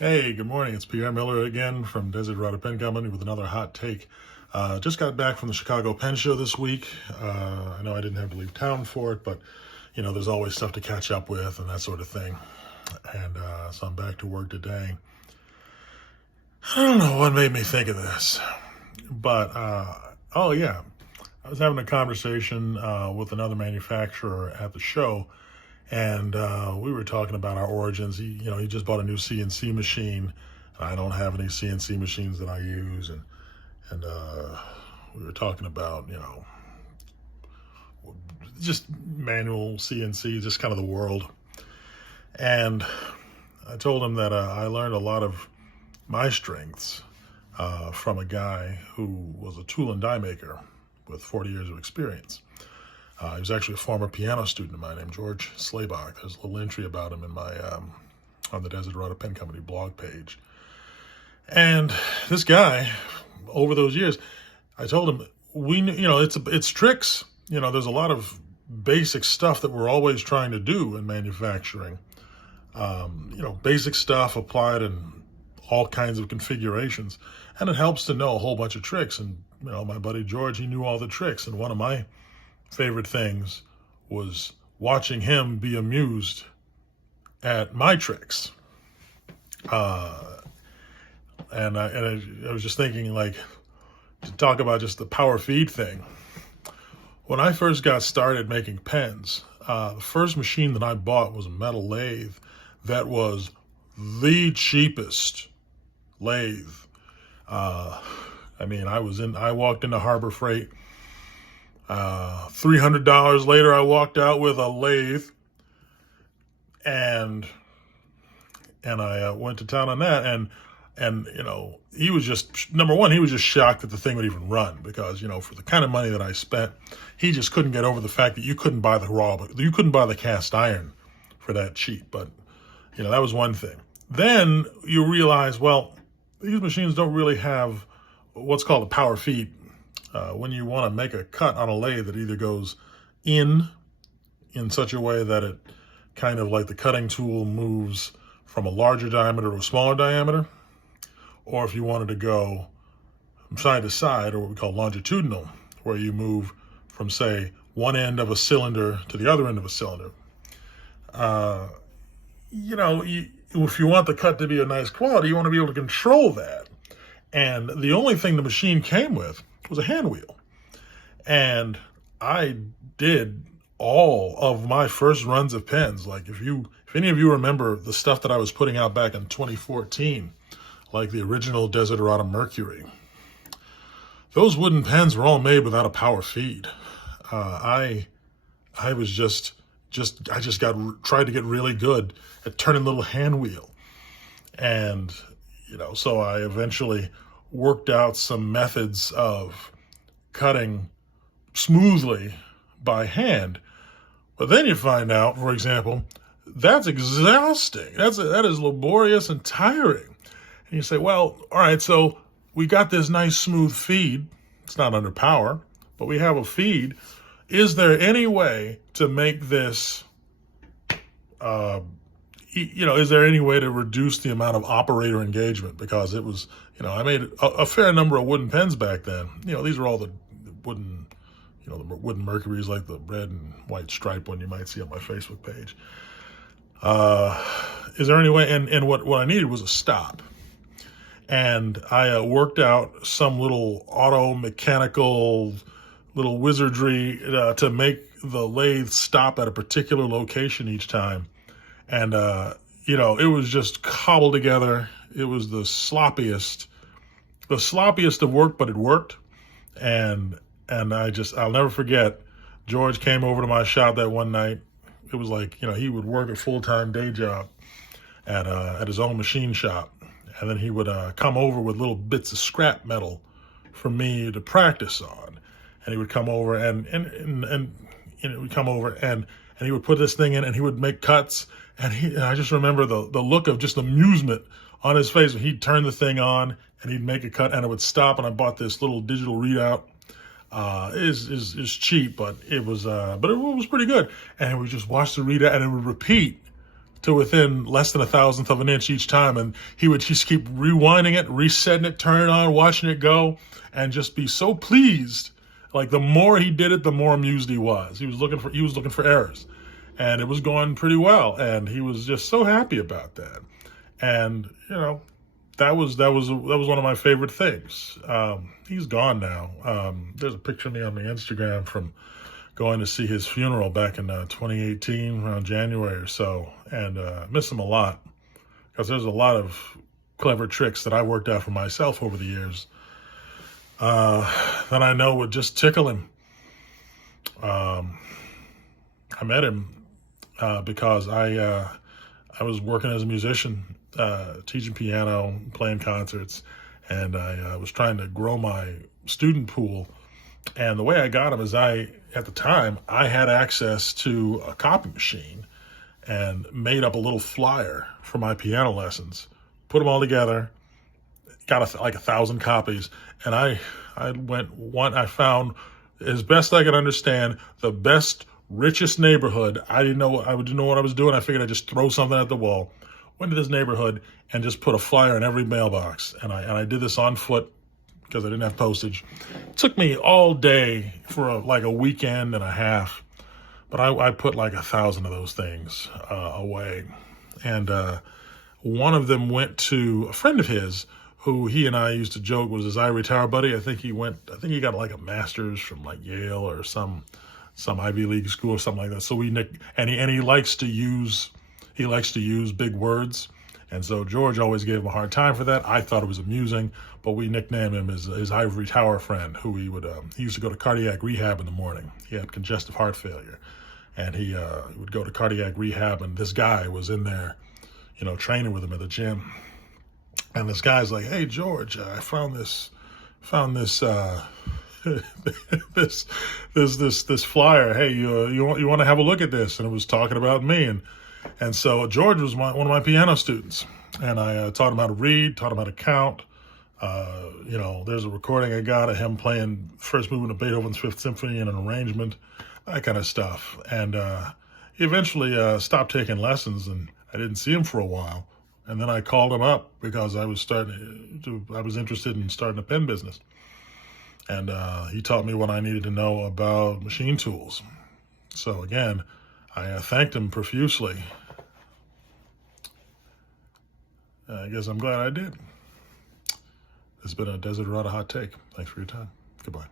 Hey, good morning. It's Pierre Miller again from Desiderata Pen Company with another hot take. Just got back from the Chicago Pen Show this week. I know I didn't have to leave town for it, but there's always stuff to catch up with and that sort of thing. And so I'm back to work today. I don't know what made me think of this, but oh yeah, I was having a conversation with another manufacturer at the show, and we were talking about our origins. He just bought a new CNC machine. I don't have any CNC machines that I use, and we were talking about just manual CNC, just kind of the world. And I told him that I learned a lot of my strengths from a guy who was a tool and die maker with 40 years of experience. He was actually a former piano student of mine named George Slaybach. There's a little entry about him in my on the Desiderata Pen Company blog page. And this guy, over those years, I told him it's tricks. There's a lot of basic stuff that we're always trying to do in manufacturing. Basic stuff applied in all kinds of configurations, and it helps to know a whole bunch of tricks. And my buddy George, he knew all the tricks, and one of my favorite things was watching him be amused at my tricks. And I was just thinking, like, to talk about just the power feed thing. When I first got started making pens, the first machine that I bought was a metal lathe that was the cheapest lathe. I walked into Harbor Freight. $300 later, I walked out with a lathe, and I went to town on that. And he was just, number one, he was just shocked that the thing would even run, because for the kind of money that I spent, he just couldn't get over the fact that you couldn't buy the cast iron for that cheap. But that was one thing. Then you realize, well, these machines don't really have what's called a power feed. When you want to make a cut on a lathe, it either goes in such a way that it kind of like the cutting tool moves from a larger diameter to a smaller diameter, or if you wanted to go from side to side, or what we call longitudinal, where you move from, say, one end of a cylinder to the other end of a cylinder. If you want the cut to be a nice quality, you want to be able to control that. And the only thing the machine came with was a hand wheel. And I did all of my first runs of pens. Like, if any of you remember the stuff that I was putting out back in 2014, like the original Desiderata Mercury, those wooden pens were all made without a power feed. I just tried to get really good at turning little hand wheel. And, so I eventually worked out some methods of cutting smoothly by hand. But then you find out, for example, that's exhausting. That is laborious and tiring. And you say, well, all right, so we got this nice smooth feed. It's not under power, but we have a feed. Is there any way to make this, is there any way to reduce the amount of operator engagement? Because it was, I made a fair number of wooden pens back then. These are all the wooden, the wooden Mercuries, like the red and white stripe one you might see on my Facebook page. Is there any way? And what I needed was a stop. And I worked out some little auto mechanical little wizardry to make the lathe stop at a particular location each time. And, it was just cobbled together. It was the sloppiest of work, but it worked. And I'll never forget, George came over to my shop that one night. It was like, he would work a full-time day job at his own machine shop. And then he would come over with little bits of scrap metal for me to practice on. And he would come over and he would put this thing in, and he would make cuts. And I just remember the look of just amusement on his face when he'd turn the thing on and he'd make a cut and it would stop. And I bought this little digital readout. Is cheap, but it was pretty good. And we just watched the readout, and it would repeat to within less than a thousandth of an inch each time. And he would just keep rewinding it, resetting it, turning it on, watching it go, and just be so pleased. Like the more he did it, the more amused he was. He was looking for errors, and it was going pretty well. And he was just so happy about that. And, you know, that was one of my favorite things. He's gone now. There's a picture of me on my Instagram from going to see his funeral back in 2018, around January or so, and miss him a lot, because there's a lot of clever tricks that I worked out for myself over the years that I know would just tickle him. I met him because I was working as a musician, teaching piano, playing concerts, and I was trying to grow my student pool. And the way I got him is at the time, I had access to a copy machine and made up a little flyer for my piano lessons, put them all together, got like 1,000 copies. And I found, as best I could understand, the best, richest neighborhood. I didn't know what I was doing. I figured I'd just throw something at the wall. Went to this neighborhood and just put a flyer in every mailbox. And I did this on foot, because I didn't have postage. It took me all day for like a weekend and a half, but I put like 1,000 of those things away. And one of them went to a friend of his who he and I used to joke was his ivory tower buddy. I think he got like a master's from like Yale or some Ivy League school or something like that. So he likes to use big words. And so George always gave him a hard time for that. I thought it was amusing, but we nicknamed him his ivory tower friend, who he used to go to cardiac rehab in the morning. He had congestive heart failure, and he would go to cardiac rehab, and this guy was in there, training with him at the gym. And this guy's like, "Hey, George, I found this this flyer. Hey, you want to have a look at this?" And it was talking about me. And so George was one of my piano students, and I taught him how to read, taught him how to count. There's a recording I got of him playing first movement of Beethoven's Fifth Symphony in an arrangement, that kind of stuff. And he eventually stopped taking lessons, and I didn't see him for a while. And then I called him up because I was interested in starting a pen business. And he taught me what I needed to know about machine tools. So again, I thanked him profusely. I guess I'm glad I did. This has been a Desiderata Hot Take. Thanks for your time. Goodbye.